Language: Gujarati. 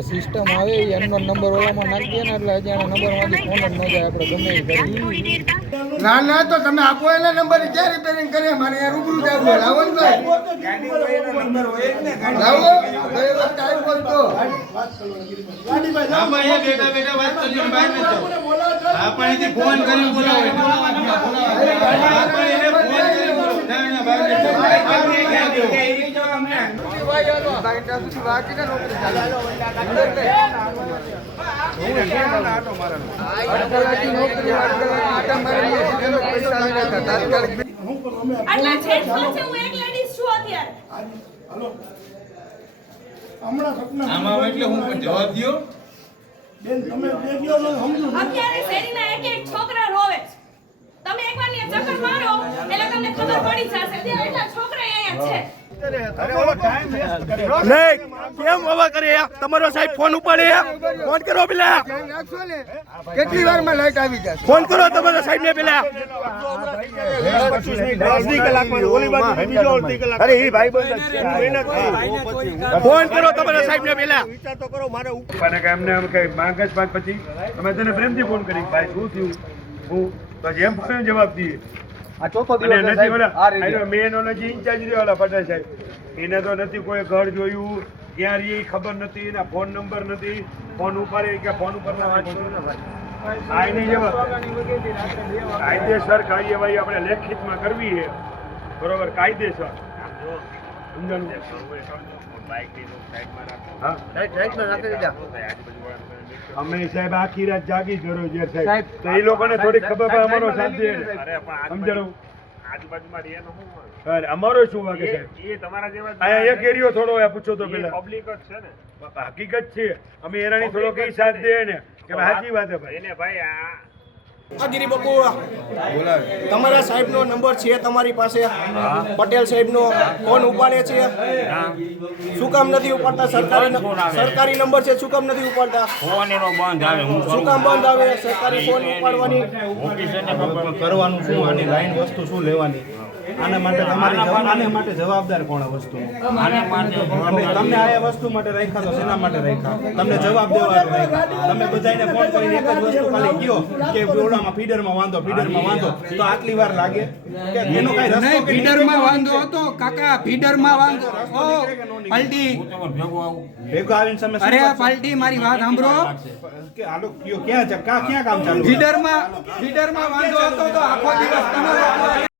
સિસ્ટમ આવે એનો નંબર ઓલામાં નાખી દે ને એટલે હજારના નંબરમાંથી ફોન જ ન જાય આપણે ગમે એ કરીએ. ના ના તો તમે આપો એના નંબર ક્યાં રિપેરિંગ કરે મારે યાર રૂબરૂ જાવ લાવો ને ભાઈ લાવો ગઈ વખત આવ્યો તો ગાડી ભાઈ આમાં એ બેટા બેટા વાત કરજો બહાર ન જાઓ આપણેથી ફોન કરીને બોલાવો આપણે એને ફોન કરીને બોલાવો ના ના બહાર ન જાઓ બાઈટા સુધી વાકીને નોકરી ચાલે છોકરા રોવે તમે એકવાર ને ચક્કર મારો એટલે તમને ખબર પડી જશે એટલા છોકરા અહીંયા છે. કેમ હવા કરે તમારો સાહેબ ફોન ઉપાડે ફોન કરો પેલા કેટલી વાર માં લાઈટ આવી જશે ફોન કરો તમારા સાહેબ ને પેલા ફોન કરો તમારા સાહેબ ને પેલા પછી તમે તેને પ્રેમથી ફોન કરી ભાઈ શું થયું હું તો જેમ ફોન જવાબ દઈએ એને તો નથી કોઈ ઘર જોયું ક્યાં રહી ખબર નથી એના ફોન નંબર નથી ફોન ઉપાડે કે ફોન ઉપર કાયદેસર કાર્યવાહી આપણે લેખિતમાં કરવી છે બરોબર કાયદેસર અમે સાહેબ આખી રાત જાગી કરો છે સાહેબ તો એ લોકોને થોડી ખબર પડે અમારો સાથ દે સમજાણું અમારો શું વાગે સાહેબ એ તમારા જેવા અહીંયા એક એરિયો થોડો પૂછો તો પેલા પબ્લિક જ છે ને હકીકત છે અમે એરાની થોડો કઈ સાથ દે ને કે સાચી વાત છે ભાઈ એને ભાઈ આ ગિરી બકુ તમારા સાહેબ નો નંબર છે તમારી પાસે પટેલ સાહેબ નો ફોન ઉપાડે છે શું કામ નથી ઉપાડતા સરકારી નંબર છે શું કામ નથી ઉપાડતા ફોન એનો બંધ આવે શું કામ બંધ આવે સરકારી ફોન ઉપાડવાની કરવાનું શું આની લાઈન વસ્તુ શું લેવાની આના માટે આના માટે જવાબદાર કોણ આ વસ્તુ તમને આ વસ્તુ માટે રાખ્યા તો શેના માટે રાખ્યા તમને જવાબ દેવાનો રાખ્યા તમે બધાને ફોન કરીને એક જ વસ્તુ ખાલી કયો કે ઓલામાં ફીડરમાં વાંધો તો આટલી વાર લાગે કે એનો કઈ રસ્તો નહીં ફીડરમાં વાંધો હતો કાકા ફીડરમાં વાંધો ઓ પલટી ભેગો આવીને સમસ્યા અરે પલટી મારી વાત સાંભળો કે આલો કયો ક્યાં કામ ચાલુ ફીડરમાં વાંધો હતો તો આખો દિવસ તમારો